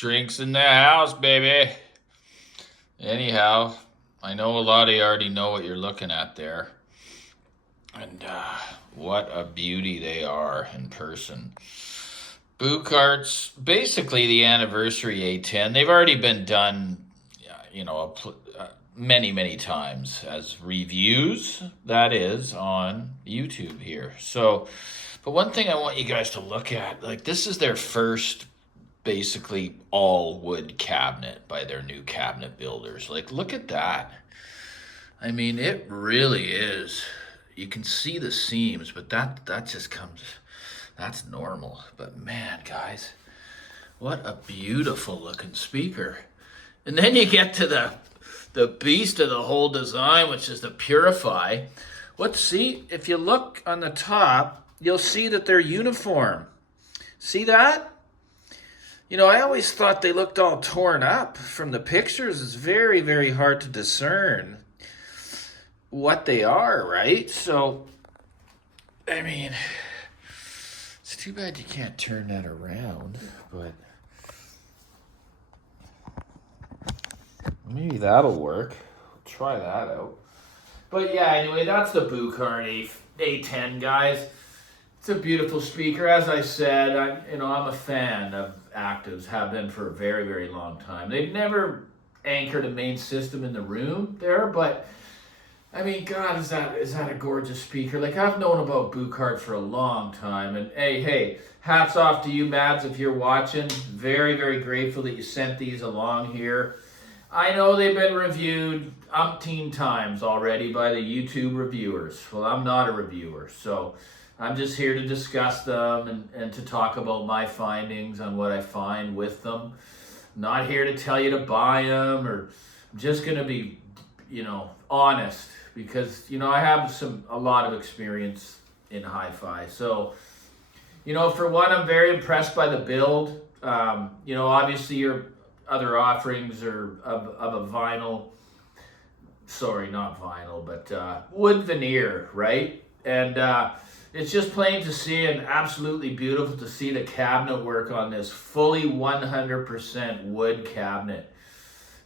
Drinks in the house, baby. Anyhow, I know a lot of you already know what you're looking at there. And what a beauty they are in person. Buchart's basically the anniversary A10. They've already been done, many, many times as reviews, that is, on YouTube here. So, but one thing I want you guys to look at, like, this is their first basically all wood cabinet by their new cabinet builders. Like, look at that. I mean, it really is. You can see the seams, but that just comes, that's normal. But man, guys, what a beautiful looking speaker. And then you get to the beast of the whole design, which is the Purify. See, if you look on the top, you'll see that they're uniform. See that? You know, I always thought they looked all torn up. From the pictures, it's very, very hard to discern what they are, right? So, I mean, it's too bad you can't turn that around, but maybe that'll work. Try that out. But yeah, anyway, that's the Buchardt A10, guys. It's a beautiful speaker. As I said, I'm a fan of Actives, have been for a very, very long time. They've never anchored a main system in the room there, but I mean, God, is that a gorgeous speaker? Like, I've known about Buchardt for a long time, and hey, hats off to you, Mads, if you're watching. Very, very grateful that you sent these along here. I know they've been reviewed umpteen times already by the YouTube reviewers. Well, I'm not a reviewer, so I'm just here to discuss them and to talk about my findings on what I find with them. Not here to tell you to buy them, or I'm just going to be, honest, because, I have a lot of experience in hi-fi. So, for one, I'm very impressed by the build. Obviously your other offerings are of a vinyl, sorry, not vinyl, but wood veneer, right? And it's just plain to see and absolutely beautiful to see the cabinet work on this fully 100% wood cabinet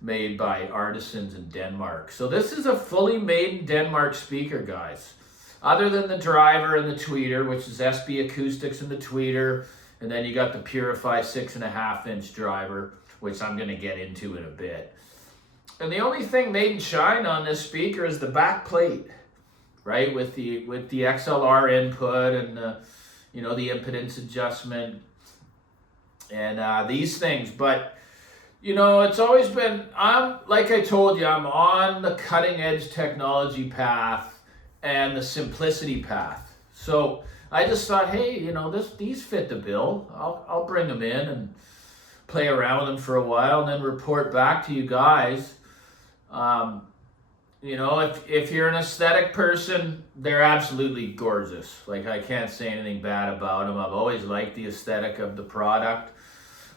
made by artisans in Denmark. So this is a fully made in Denmark speaker, guys. Other than the driver and the tweeter, which is SB Acoustics and the tweeter, and then you got the Purify 6.5-inch driver, which I'm going to get into in a bit. And the only thing made in China on this speaker is the back plate, right? With the XLR input and the impedance adjustment and these things. But it's always been, like I told you, I'm on the cutting edge technology path and the simplicity path. So I just thought, hey, these fit the bill. I'll bring them in and play around with them for a while and then report back to you guys. If you're an aesthetic person, they're absolutely gorgeous. Like, I can't say anything bad about them. I've always liked the aesthetic of the product.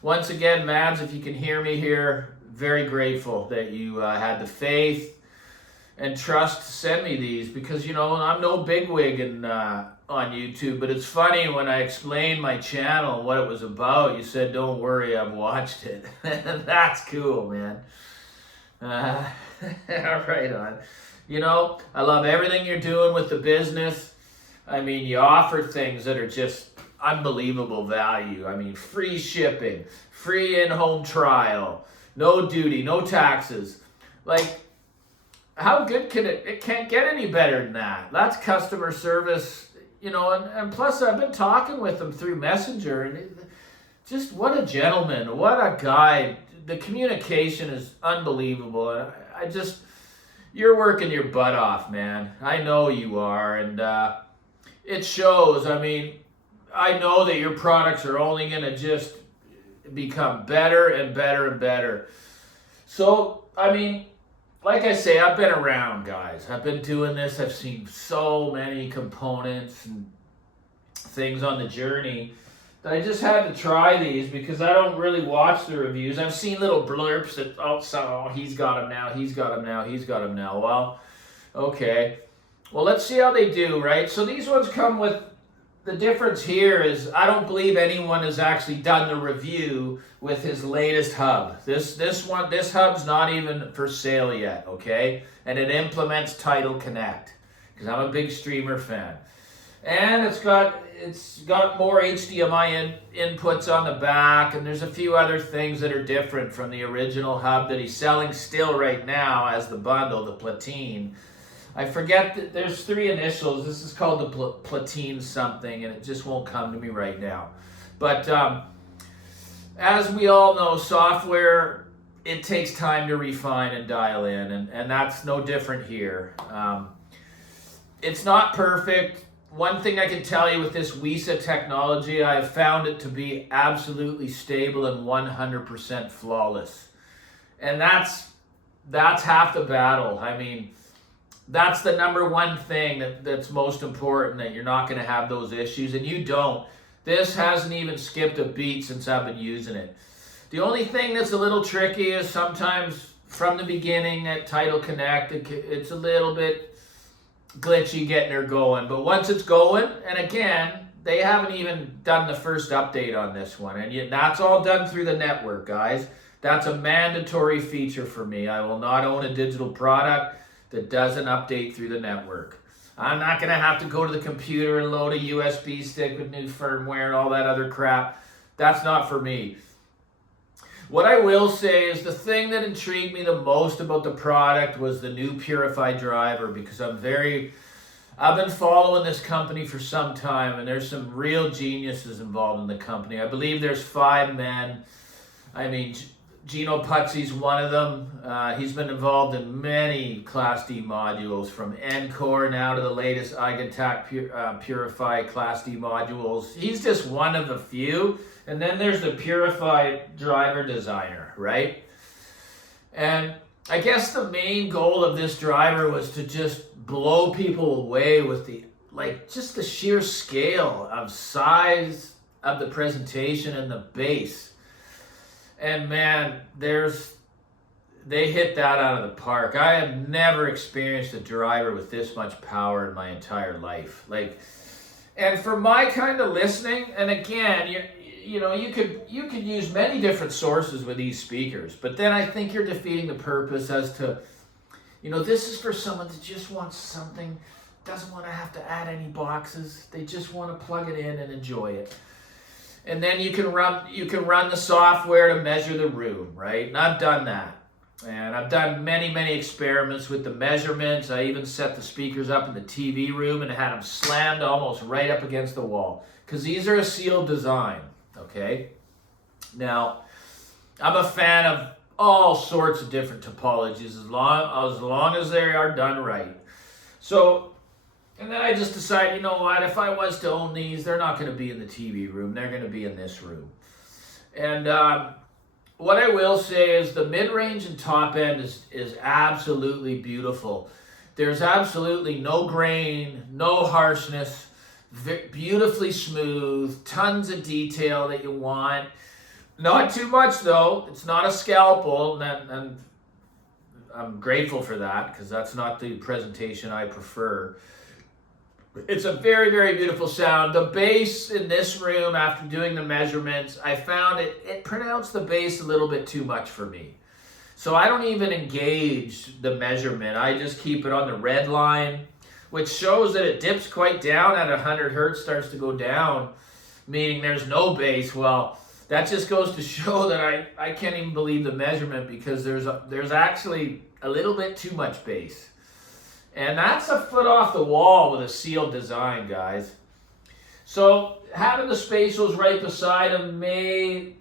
Once again, Mads, if you can hear me here, very grateful that you had the faith and trust to send me these, because, I'm no bigwig on YouTube, but it's funny when I explained my channel, what it was about, you said, don't worry, I've watched it. That's cool, man. Right on. I love everything you're doing with the business. I mean, you offer things that are just unbelievable value. I mean, free shipping, free in-home trial, no duty, no taxes. Like, how good can it can't get any better than that. That's customer service, and plus I've been talking with them through Messenger, and just what a gentleman, what a guy. The communication is unbelievable. And you're working your butt off, man. I know you are, and it shows. I mean, I know that your products are only going to just become better and better and better. So, I mean, like I say, I've been around, guys. I've been doing this. I've seen so many components and things on the journey that I just had to try these, because I don't really watch the reviews. I've seen little blurbs that, he's got them now, he's got them now, he's got them now. Well, okay. Well, let's see how they do, right? So these ones come with the difference here is I don't believe anyone has actually done the review with his latest hub. This hub's not even for sale yet, okay? And it implements Tidal Connect because I'm a big streamer fan. And it's got more HDMI inputs on the back, and there's a few other things that are different from the original hub that he's selling still right now as the bundle, the Platine. I forget that there's 3 initials. This is called the Platine something, and it just won't come to me right now. But as we all know, software, it takes time to refine and dial in, and that's no different here. It's not perfect. One thing I can tell you with this WISA technology, I have found it to be absolutely stable and 100% flawless. And that's half the battle. I mean, that's the number one thing that's most important, that you're not going to have those issues, and you don't. This hasn't even skipped a beat since I've been using it. The only thing that's a little tricky is sometimes from the beginning at Tidal Connect, it's a little bit glitchy getting her going, but once it's going, and again, they haven't even done the first update on this one, and yet that's all done through the network, guys. That's a mandatory feature for me. I will not own a digital product that doesn't update through the network. I'm not going to have to go to the computer and load a USB stick with new firmware and all that other crap. That's not for me. What I will say is the thing that intrigued me the most about the product was the new Purify driver, because I've been following this company for some time, and there's some real geniuses involved in the company. I believe there's 5 men. I mean, Gino Puzzi's one of them. He's been involved in many Class D modules, from Encore now to the latest Eigentakt Purify Class D modules. He's just one of a few. And then there's the Purify driver designer, right? And I guess the main goal of this driver was to just blow people away with just the sheer scale of size of the presentation and the bass. And man, they hit that out of the park. I have never experienced a driver with this much power in my entire life. And for my kind of listening, and again, you could use many different sources with these speakers, but then I think you're defeating the purpose as to, this is for someone that just wants something, doesn't want to have to add any boxes. They just want to plug it in and enjoy it. And then you can run the software to measure the room, right? And I've done that. And I've done many, many experiments with the measurements. I even set the speakers up in the TV room and had them slammed almost right up against the wall, because these are a sealed design, okay? Now, I'm a fan of all sorts of different topologies as long as they are done right. So, and then I just decided, if I was to own these, they're not going to be in the TV room. They're going to be in this room. And what I will say is the mid-range and top end is absolutely beautiful. There's absolutely no grain, no harshness, beautifully smooth, tons of detail that you want. Not too much though. It's not a scalpel, and I'm grateful for that, because that's not the presentation I prefer. It's a very, very beautiful sound. The bass in this room, after doing the measurements, I found it pronounced the bass a little bit too much for me. So I don't even engage the measurement. I just keep it on the red line, which shows that it dips quite down at 100 hertz, starts to go down, meaning there's no bass. Well, that just goes to show that I can't even believe the measurement, because there's actually a little bit too much bass. And that's a foot off the wall with a sealed design, guys. So having the spatials right beside them may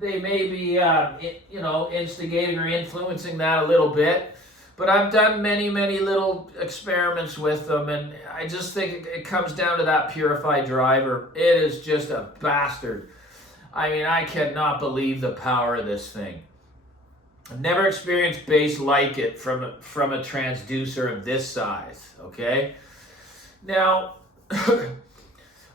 be instigating or influencing that a little bit. But I've done many, many little experiments with them, and I just think it comes down to that Purify driver. It is just a bastard. I mean, I cannot believe the power of this thing. I've never experienced bass like it from a transducer of this size, okay? Now,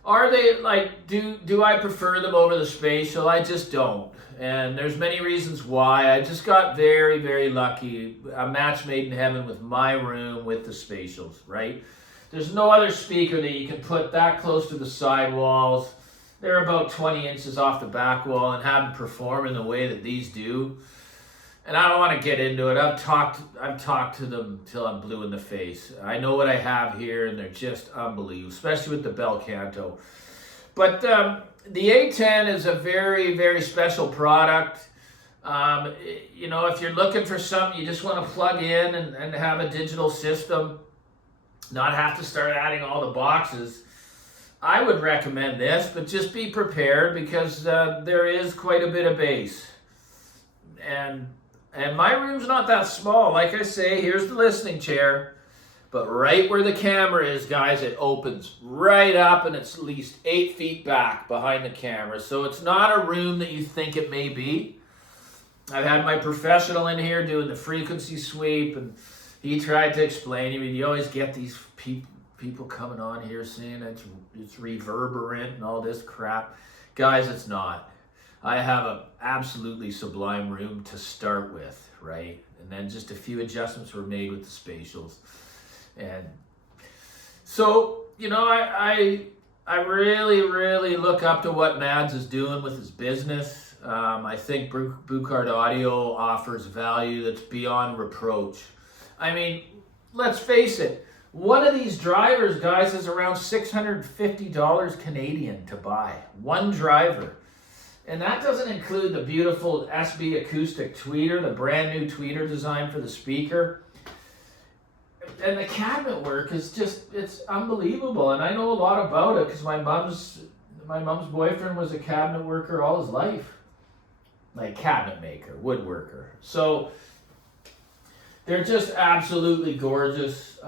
are they do I prefer them over the spatial? I just don't. And there's many reasons why. I just got very, very lucky. A match made in heaven with my room with the spatials, right? There's no other speaker that you can put that close to the side walls. They're about 20 inches off the back wall, and have them perform in the way that these do. And I don't want to get into it. I've talked to them till I'm blue in the face. I know what I have here, and they're just unbelievable, especially with the bel canto. But the A10 is a very, very special product. You know, if you're looking for something, you just want to plug in and have a digital system, not have to start adding all the boxes, I would recommend this, but just be prepared, because there is quite a bit of bass. And my room's not that small. Like I say, here's the listening chair, but right where the camera is, guys, it opens right up, and it's at least 8 feet back behind the camera. So it's not a room that you think it may be. I've had my professional in here doing the frequency sweep, and he tried to explain to me, you always get these people coming on here saying it's reverberant and all this crap. Guys, it's not. I have an absolutely sublime room to start with, right? And then just a few adjustments were made with the spatials. And so, you know, I really, really look up to what Mads is doing with his business. I think Buchardt Audio offers value that's beyond reproach. I mean, let's face it, one of these drivers, guys, is around $650 Canadian to buy. One driver. And that doesn't include the beautiful SB acoustic tweeter, the brand new tweeter design for the speaker. And the cabinet work is just, it's unbelievable. And I know a lot about it because my mom's boyfriend was a cabinet worker all his life. Like cabinet maker, woodworker. So they're just absolutely gorgeous.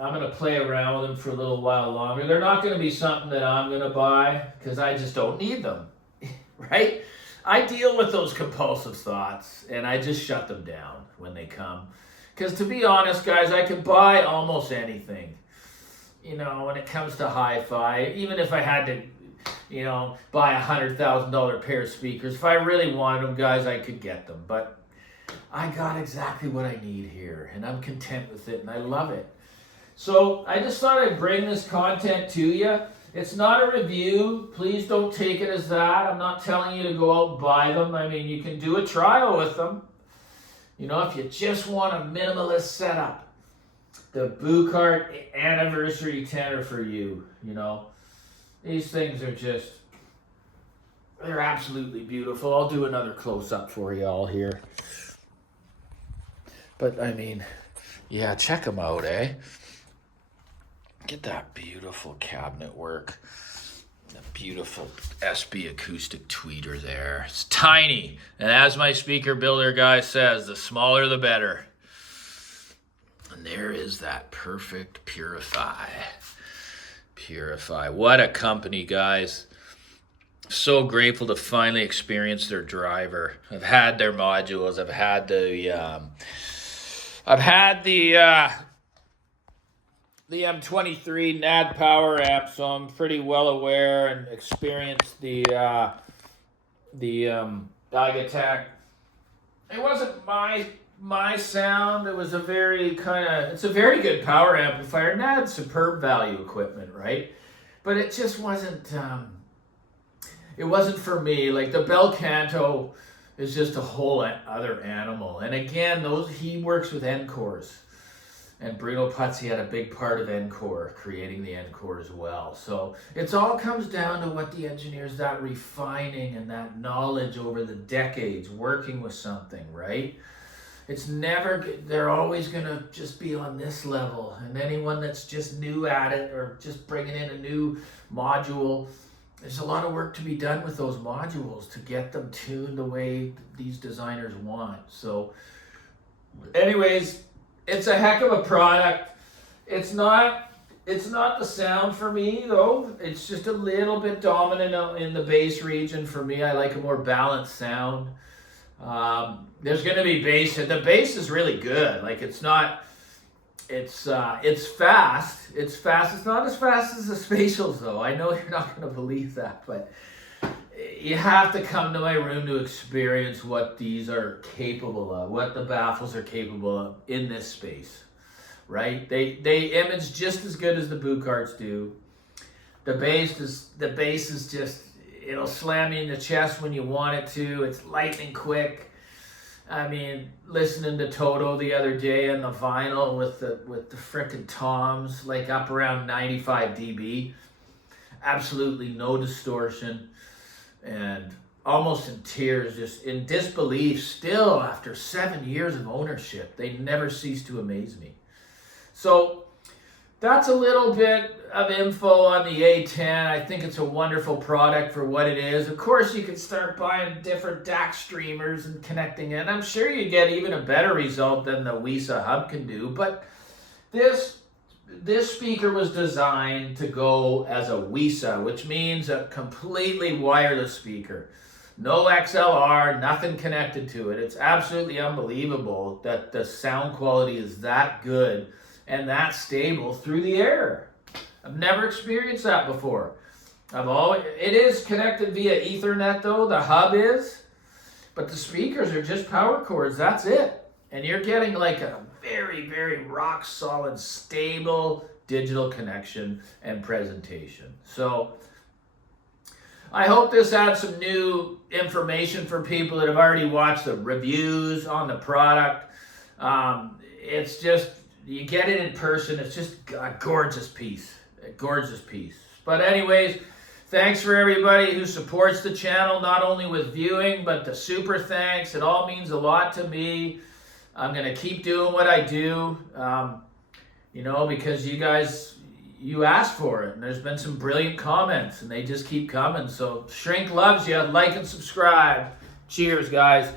I'm going to play around with them for a little while longer. They're not going to be something that I'm going to buy because I just don't need them, right? I deal with those compulsive thoughts, and I just shut them down when they come. Because to be honest, guys, I could buy almost anything, you know, when it comes to hi-fi. Even if I had to, you know, buy a $100,000 pair of speakers, if I really wanted them, guys, I could get them. But I got exactly what I need here, and I'm content with it, and I love it. So I just thought I'd bring this content to you. It's not a review. Please don't take it as that. I'm not telling you to go out and buy them. I mean, you can do a trial with them. You know, if you just want a minimalist setup, the Buchardt Anniversary 10 are for you, you know. These things are just, they're absolutely beautiful. I'll do another close-up for you all here. But, I mean, yeah, check them out, eh? Get that beautiful cabinet work. The beautiful SB acoustic tweeter there. It's tiny. And as my speaker builder guy says, the smaller the better. And there is that perfect Purify. Purify. What a company, guys. So grateful to finally experience their driver. I've had their modules. I've had the M23 NAD power amp, so I'm pretty well aware and experienced the Buchardt. It wasn't my sound. It was a very it's a very good power amplifier. NAD superb value equipment, right? But it just wasn't. It wasn't for me. Like the bel canto is just a whole other animal. And again, he works with Encores. And Bruno Puzzi had a big part of Encore, creating the Encore as well. So it all comes down to what the engineers, that refining and that knowledge over the decades, working with something, right? It's never, they're always going to just be on this level. And anyone that's just new at it or just bringing in a new module, there's a lot of work to be done with those modules to get them tuned the way these designers want. So anyways, it's a heck of a product. It's not the sound for me though. It's just a little bit dominant in the bass region for me. I like a more balanced sound. There's going to be bass. The bass is really good. Like it's fast. It's fast. It's not as fast as the spatials though. I know you're not going to believe that, but you have to come to my room to experience what these are capable of, what the baffles are capable of in this space. right? They image just as good as the Bucharts do. The bass is just, it'll slam you in the chest when you want it to. It's lightning quick. I mean, listening to Toto the other day on the vinyl with the frickin' toms, like up around 95 dB. Absolutely no distortion, and almost in tears, just in disbelief still after 7 years of ownership. They never cease to amaze me. So that's a little bit of info on the A10. I think it's a wonderful product for what it is. Of course, you can start buying different DAC streamers and connecting it. I'm sure you get even a better result than the WISA hub can do. But this speaker was designed to go as a WISA, which means a completely wireless speaker. No XLR, nothing connected to it. It's absolutely unbelievable that the sound quality is that good and that stable through the air. I've never experienced that before. It is connected via Ethernet though, the hub is, but the speakers are just power cords, that's it. And you're getting like a very, very rock solid, stable digital connection and presentation. So I hope this adds some new information for people that have already watched the reviews on the product. It's just, you get it in person, it's just a gorgeous piece. A gorgeous piece. But anyways, thanks for everybody who supports the channel, not only with viewing, but the super thanks. It all means a lot to me. I'm going to keep doing what I do, because you guys, you asked for it. And there's been some brilliant comments, and they just keep coming. So Shrink loves you. Like and subscribe. Cheers, guys.